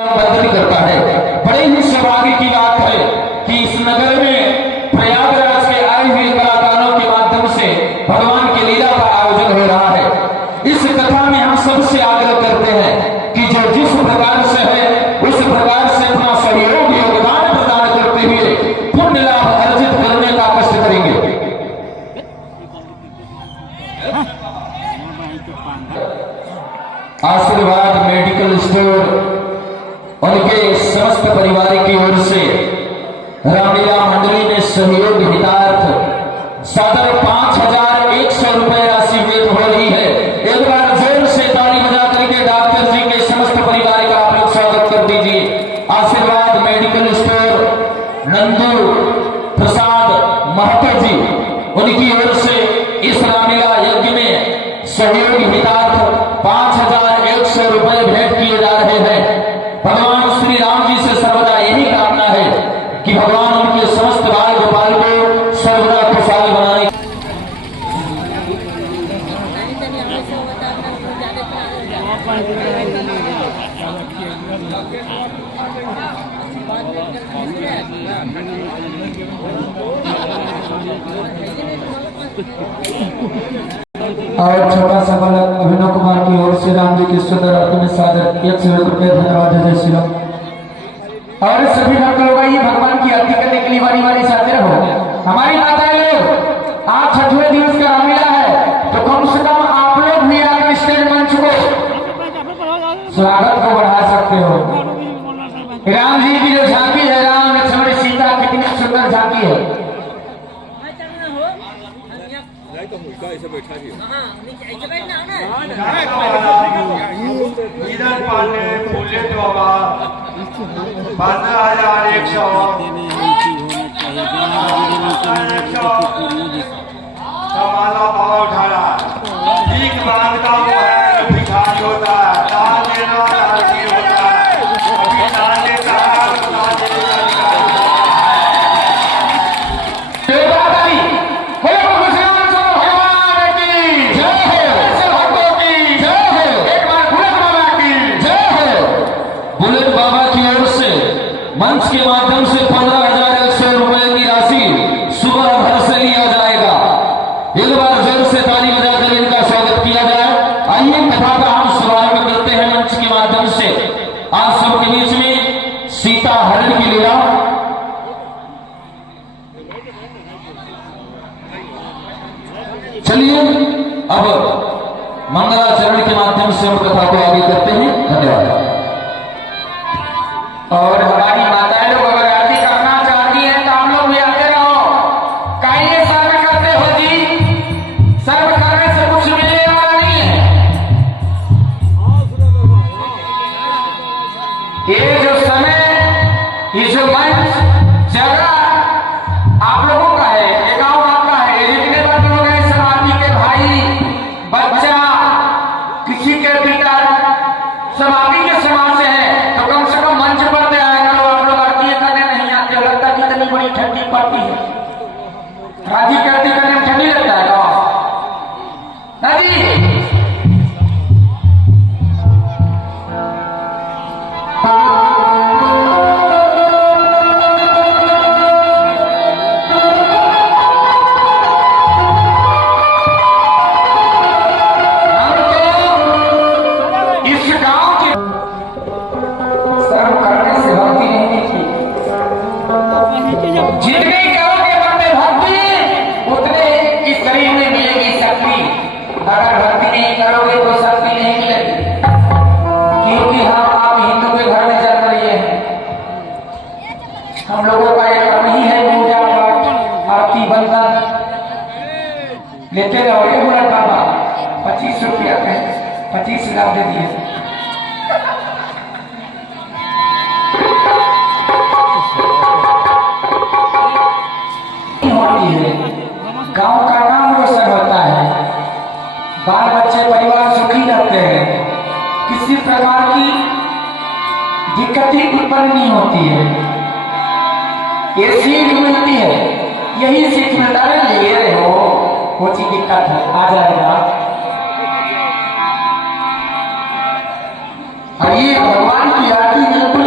बदली करता है। बड़े ही सौभाग्य की बात है कि इस नगर में प्रयागराज के आए हुए कलाकारों के माध्यम से भगवान की लीला का आयोजन हो रहा है। इस कथा में हम सबसे आग्रह करते हैं कि जो जिस प्रकार से है उस प्रकार से अपना सहयोग योगदान प्रदान करते हुए पुण्य लाभ अर्जित करने का कष्ट करेंगे। आशीर्वाद मेडिकल स्टोर उनके समस्त परिवार की ओर से रामलीला मंडली ने सहयोग हितार्थ सदर 5100 रुपए राशि भेंट हो रही है। एक बार जोर से ताली बजा करके डॉक्टर जी के समस्त परिवार का आप लोग स्वागत कर दीजिए। आशीर्वाद मेडिकल स्टोर नंदू प्रसाद महतो जी उनकी ओर से इस रामलीला यज्ञ में सहयोग हितार्थ 5100 रुपए भेंट किए जा रहे हैं। भगवान श्री राम जी से सर्वदा यही कामना है कि भगवान उनके समस्त बाल गोपाल को सर्वदा खुशहाल बनाने। और छोटा सा बालक अभिनव कुमार की ओर से राम जी की सुंदर आरती में सादर 100 रुपये धन्यवाद है। जय श्री राम। और सभी भक्त लोग आइए भगवान की आरती करने के लिए बारी बारी से आते रहो। हमारी माताएं लोग आज 6वें दिवस का रामलीला है तो कम से कम आप लोग भी आकर स्टेज मंच को स्वागत को बढ़ा सकते हो। राम जी की जो झांकी है, राम लक्ष्मण सीता, कितनी सुंदर झांकी है। इधर पाले बुलेट बाबा 15100 कमाला भाव उठाया ठीक मांगता हुआ है भिखारी होता है दान देना दानी होता है अभी दान देता है मंच के माध्यम से 15,100 रुपए की राशि सुबह भर से लिया जाएगा। एक बार जोर से ताली बजाकर इनका स्वागत किया जाए। आइए कथा का हम शुभारंभ करते हैं मंच के माध्यम से। आज सबके बीच में सीता हरण की लीला चलिए अब मंगलाचरण के माध्यम से हम कथा को आगे करते हैं। धन्यवाद। और हमारी माताएं लोग अगर आरती करना चाहती हैं तो हम लोग भी आते रहो। काहे सर्व करते हो जी? सर्व करने से कुछ मिलने वाला नहीं है। ये जो समय, ये जो मंच, जगह आप लोगों का है, ये गांव आपका है। जितने बच्चे लोग हैं समाधि के भाई बच्चा किसी के पिता समाधि के समाज से है तो कम से कम मंच पर दे आया करो। आप लोग आरती करने नहीं आते हो, लगता कितनी बड़ी ठंडी पड़ती है। राजी करती करने में ठंडी लगता है नदी। अगर भक्ति नहीं करोगे तो शक्ति नहीं मिलेगी, क्योंकि हम आप हिंदू के घर में जन्म लिए हैं। हम लोगों का एक कर्म ही है पूजा पाठ आरती बंधन। लेते रहो ये बुरा बाबा 25 रुपया पे 25,000 दे दिए। गांव का नाम रोशन होता है, बाल बच्चे परिवार सुखी रहते हैं, किसी प्रकार की दिक्कत ही उत्पन्न नहीं होती है। ये सीख मिलती है, यही सीख मिलता है। ले रहे हो कुछ दिक्कत है आ जाएगा। और ये भगवान की आरती बिल्कुल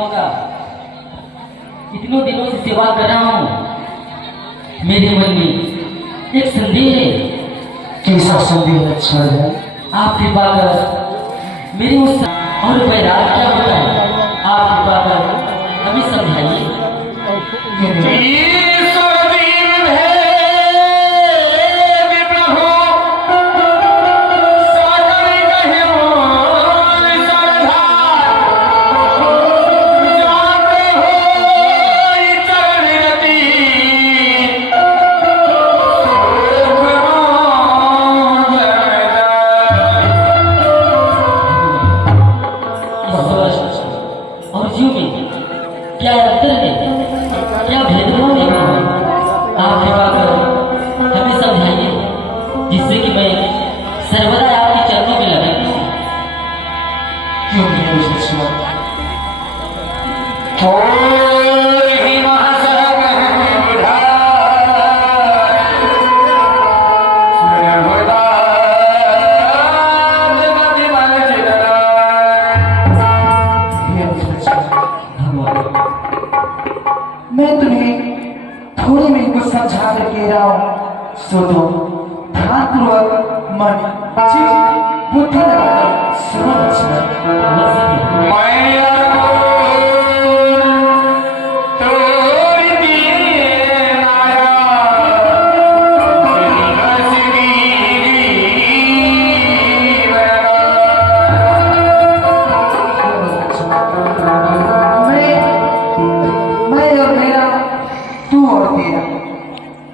दिनों का, इतनों दिनों से सेवा कर रहा हूँ। मेरे मन में एक संदेह है। कैसा संदेह? अच्छा है, आप कृपा कर मेरी उस और बैराग क्या होता है, आप कृपा कर हमें समझाइए। और जीव में क्या अंतर है, क्या भेदभाव है, आप कृपा कर हमें समझाइए, जिससे कि मैं सर्वदा आपके चरणों में लगे। क्यों नहीं मुझे मैं तुम्हें थोड़ी में कुछ समझा कर कह रहा हूँ, सुनो ध्यानपूर्वक, मन चित्त बुद्धि लगाकर सुनो लक्ष्मण।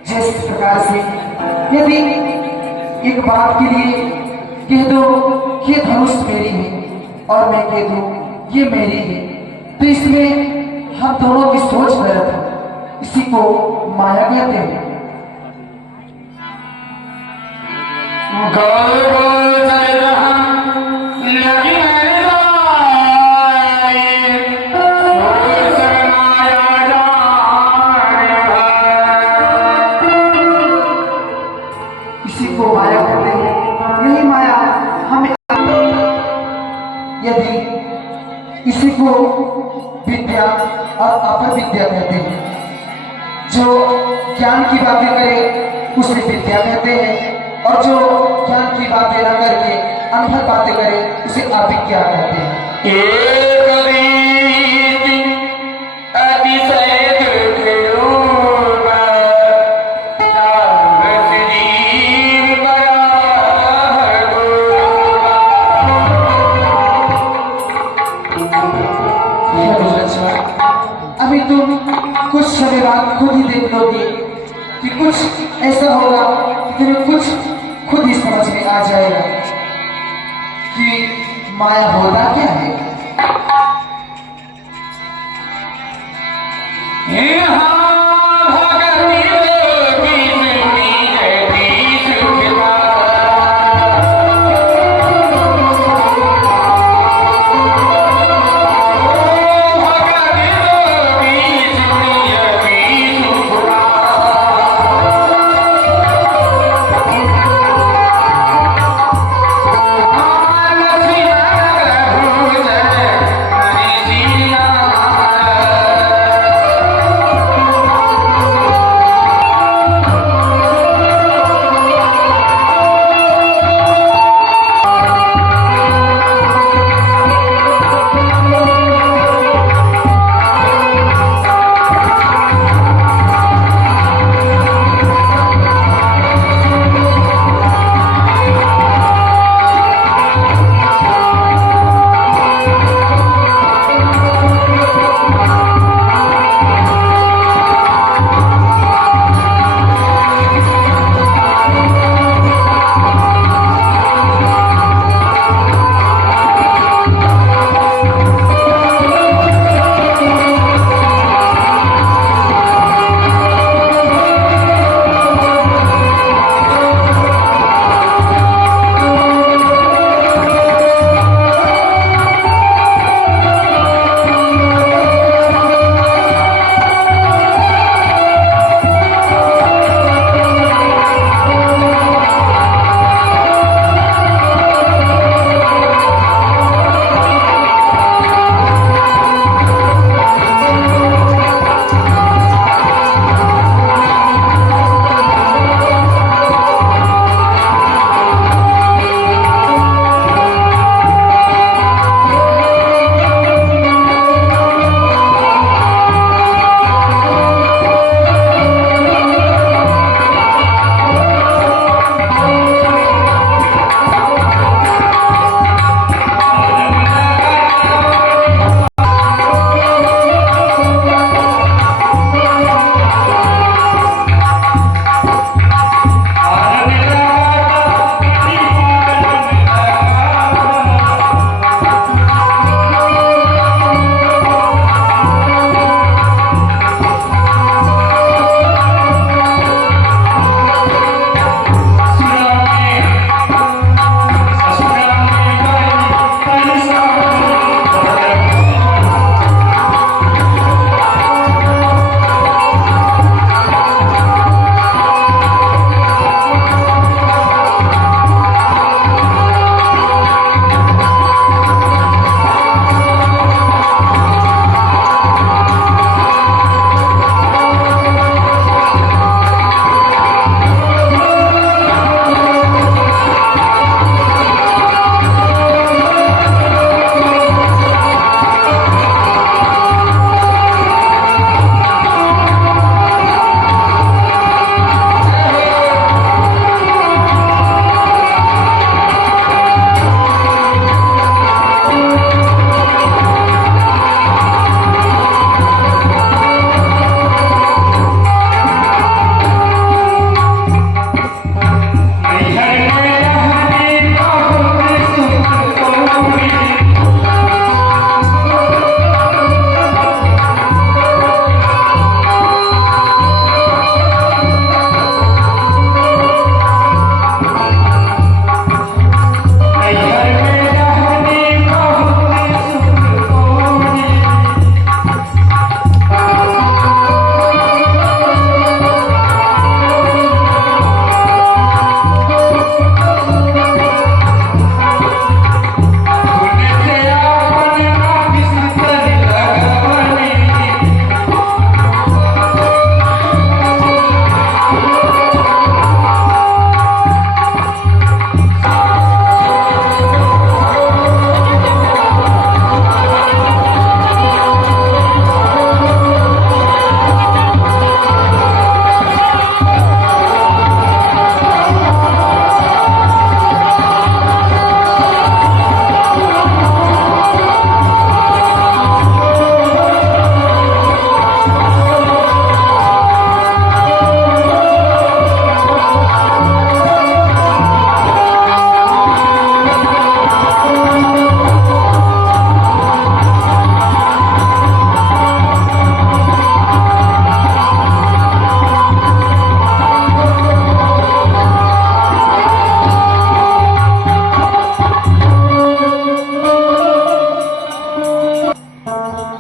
जिस प्रकार से यदि एक बात के लिए कह दो कि धनुष मेरी है और मैं कह दूं ये मेरी है, तो इसमें हम दोनों की सोच गलत है, इसी को माया कहते हैं। इसी को माया कहते हैं। यही माया हमें, यदि इसी को विद्या और अपर विद्या कहते हैं। जो ज्ञान की बातें करे उसे विद्या कहते हैं, और जो ज्ञान की बातें न करके अनपढ़ बातें करे उसे अविद्या कहते हैं। अभी तुम कुछ समय बाद खुद ही देख लोगे कि कुछ ऐसा होगा कि तुम्हें कुछ खुद ही समझ में आ जाएगा कि माया होता क्या है।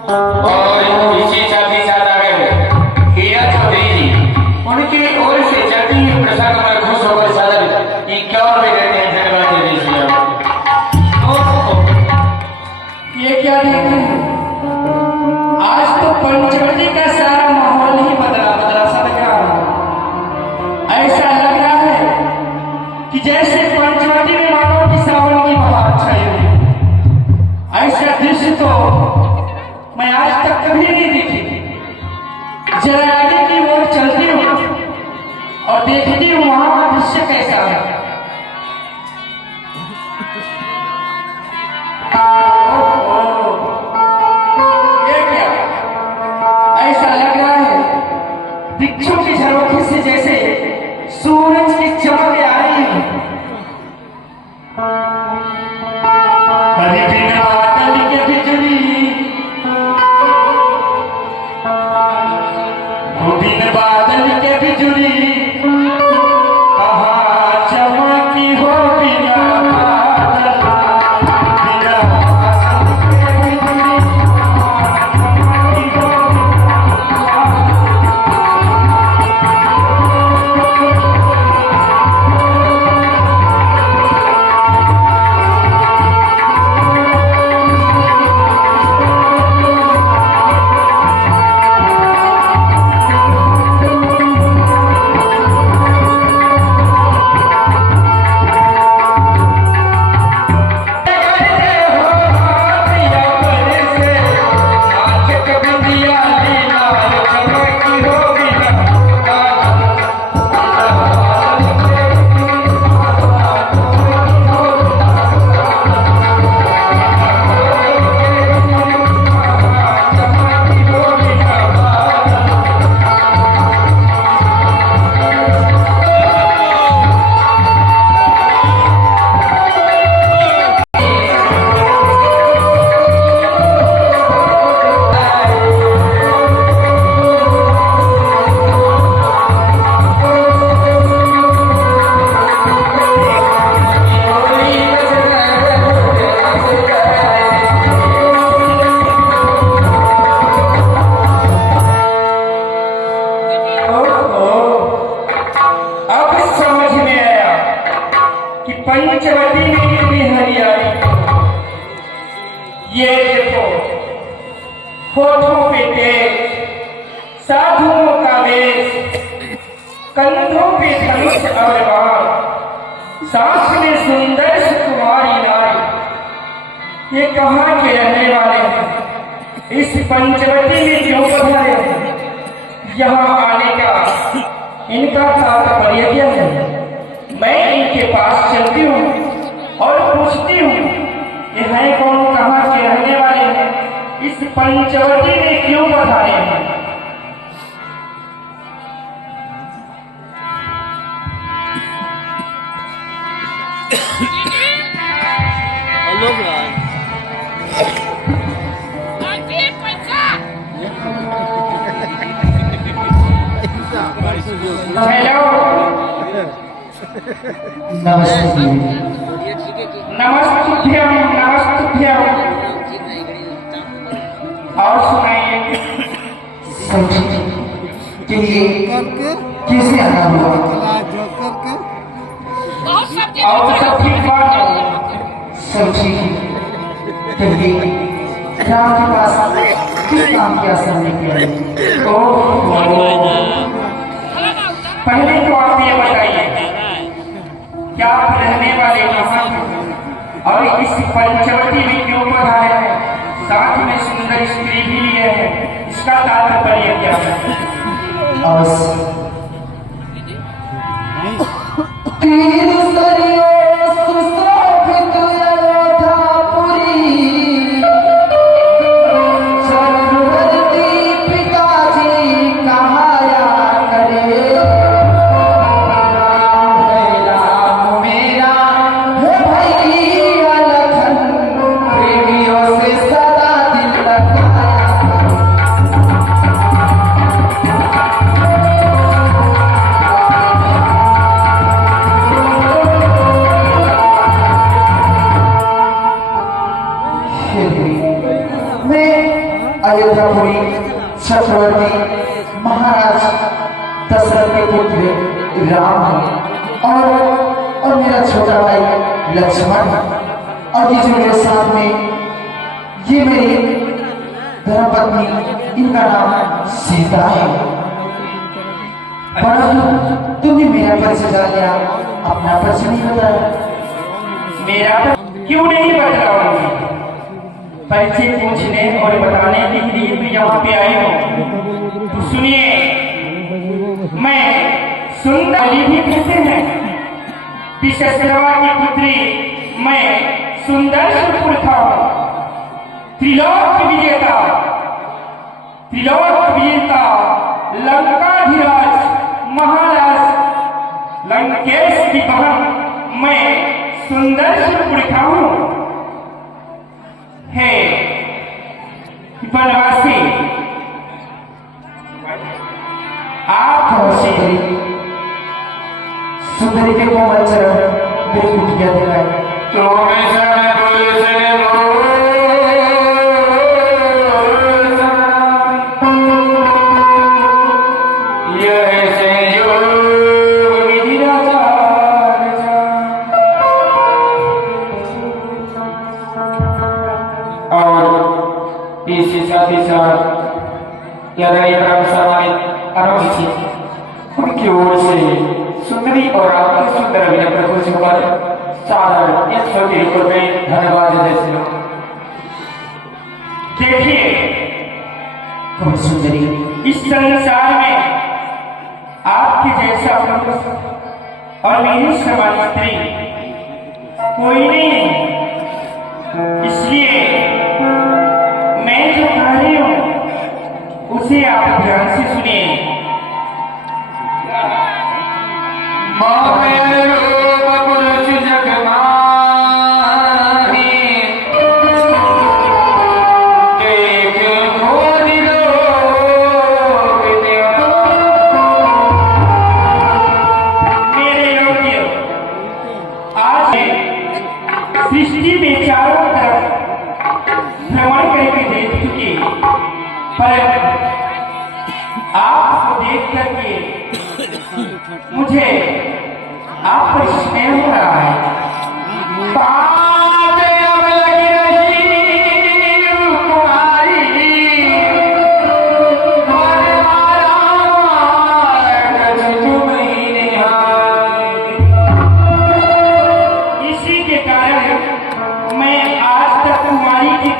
और इसी साथ आ गए हीरा चौधरी जी, उनकी ओर से चलती हुई प्रसंग में खुश होकर सादर 51वें देते हैं धन्यवाद दे दीजिए। ये क्या देख रहे हैं? आज तो पंचवटी का सारा माहौल ही बदला सा लग रहा है। ऐसा लग रहा है कि जैसे पंचवटी में मानो कि सावन की बहार छाई हुई। ऐसा दृश्य तो मैं आज तक कभी नहीं देखी। जरा आगे की ओर चलती हूँ और देखती हूँ वहां का दृश्य कैसा है। ये क्या? ऐसा लग रहा है वृक्षों की झरोखे से जैसे सूरज की चमक आ रही है। हरे बिना बादल के बिजली, बिन बादल के बिजली कहाँ चमकी हो बिना बादल, बिना बादल के बिजली कहाँ चमकी हो पंचवटी में कितनी हरियाली। ये देखो होठों पे तेज, साधुओं का वेश, कंधों पे धनुष और बाण, साथ में सुंदर सुकुमारी नारी। ये कहाँ के रहने वाले हैं? इस पंचवटी में क्यों पधारे हैं? यहाँ आने का इनका तात्पर्य क्या है? मैं इनके पास चलती हूँ और पूछती हूँ कि है कौन, कहाँ के रहने वाले हैं, इस पंचवटी में क्यों पधारे हैं? हेलो, नमस्ते। नमस्तुभ्यम, नमस्तुभ्यम। और सुनाइए। कैसे आना हुआ? और सब ठीक बात? सब ठीक। चलिए राम के पास किस काम के आसन लेके आए? पहले तो आप ये बताइए, क्या आप रहने वाले कहाँ हैं और इस पंचवटी में क्यों पधारे हैं? साथ में सुंदर स्त्री भी लिए हैं, इसका तात्पर्य क्या है? अयोध्यापुरी चक्रवर्ती महाराज दशरथ के पुत्र राम हैं और मेरा छोटा भाई लक्ष्मण है। और ये जो मेरे साथ में ये मेरी धर्मपत्नी, इनका नाम सीता है। परंतु तुमने मेरा परिचय जान लिया, अपना परिचय नहीं बताया। मेरा क्यों नहीं बतलाऊंगी? परिचय पूछने और बताने के लिए तो यहाँ पे आई हूँ। तो सुनिए, मैं सुंदरी भी कहते हैं, विशस्त्रवा की पुत्री मैं सुंदर सुपुत्र हूँ। त्रिलोक विजेता लंकाधिराज महाराज लंकेश की बहन मैं सुंदर सुपुत्र हूँ। हे वनवासी, आप सुंदरी के कोमल चरण मेरी कुटिया दिखाए। उनकी ओर से सुंदरी और आपकी सुंदर अभिनय प्रकोष्ठ पर साधारण इस छोटे रूप में धन्यवाद देते हैं। देखिए, कौन सुंदरी? इस संसार में आपके जैसा पुरुष और मेरी समान स्त्री कोई नहीं है। इसलिए मैं जो कह रही हूँ उसे आप ध्यान से सुनिए। सृष्टि में चारों तरफ भ्रमण करके देख चुके, पर आपको देख करके मुझे आप पर स्नेह हो रहा है। इसी के कारण मैं आज तक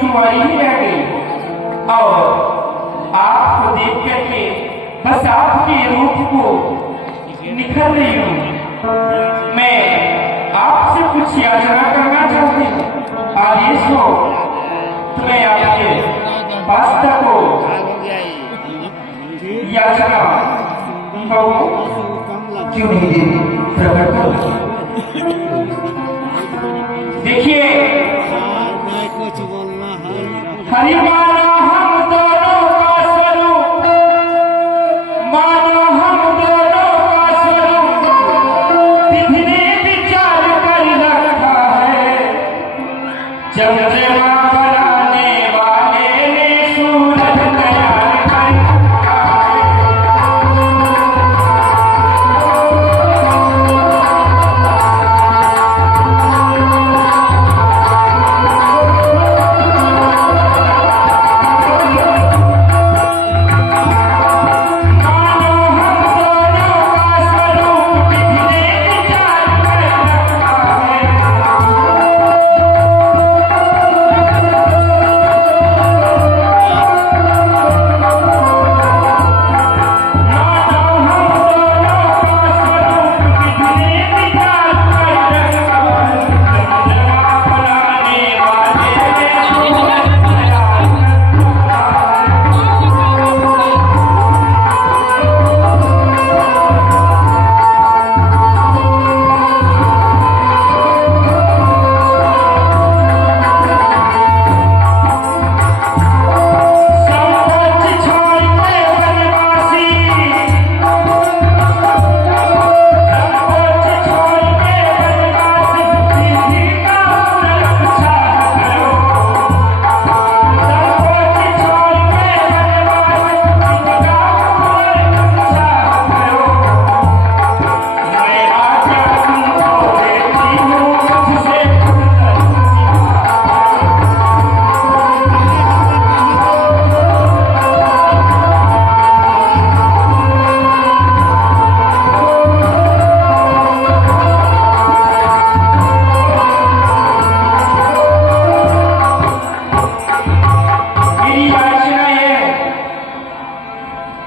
कुंवारी ही रह गई और आपको देख करके बस आपके रूप को निखर रही हूँ। मैं आपसे कुछ याचना करना चाहती हूँ। आदेश हो तो मैं आपके पास तक को याचना कहूँ। क्यों नहीं देवी, प्रकट करो। देखिए, हरि माना हम दोनों का स्वरूप, मानो हम दोनों का स्वरूप विधि ने विचार कर रखा है। चंद्रमा बनाने वाले ने सूरज तैयार कर रखा है।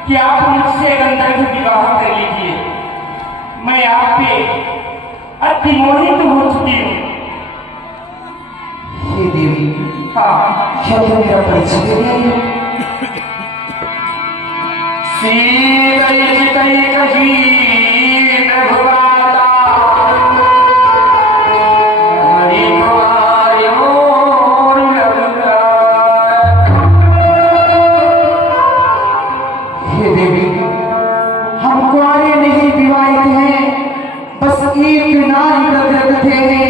कि आप मुझसे अंदर से विवाह कर लीजिए। मैं आप पे अति मोहित हो चुकी हूँ। हे देवी, हाँ, क्या तुम मेरा परिचय दे रही हो? हे देवी, हम कुआरे नहीं विवाहित हैं, बस एक नारी व्रत रखते हैं।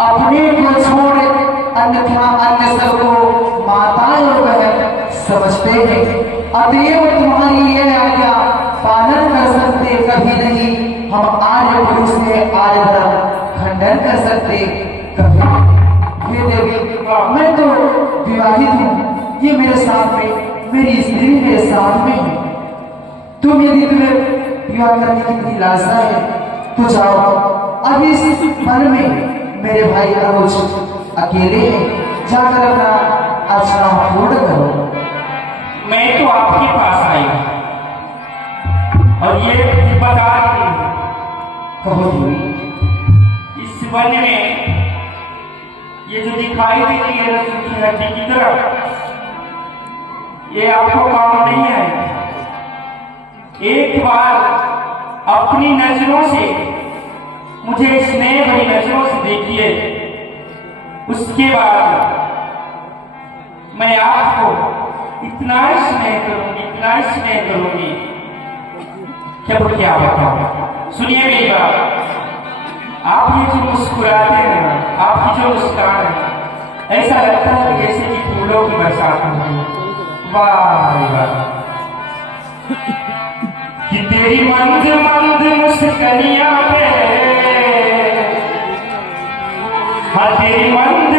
अपने को छोड़ अन्यथा अन्य सबको माता और बहन समझते हैं। अतएव तुम्हारी यह आज्ञा पालन कर सकते कभी नहीं। हम आर्य पुरुष से आर्य धर्म खंडन कर सकते कभी। हे देवी, मैं तो विवाहित हूँ, ये मेरे साथ में, मेरी स्त्री मेरे साथ में है। तुम यदि तुम्हें विवाह करने की इतनी लालसा है तो जाओ, अभी इस मन में मेरे भाई अरोज अकेले हैं, जाकर अपना आचरण पूर्ण करो। मैं तो आपके पास आई और ये बता रही हूँ, कहो देवी। इस वन में ये जो दिखाई दे रही है ना सूखी हड्डी की तरह, ये आपको काम नहीं है। एक बार अपनी नजरों से मुझे स्नेह भरी नजरों से देखिए, उसके बाद मैं आपको इतना स्नेह करूंगी, इतना स्नेह करूंगी क्या बताऊं। सुनिए मेरी बात, आप ये जो मुस्कुराते हैं, आपकी जो मुस्कान है, ऐसा लगता है जैसे कि फूलों की बरसात हो रही है। वाह वाह, कि तेरी मंद मंद मुस्कनिया पे, हाँ तेरी मंद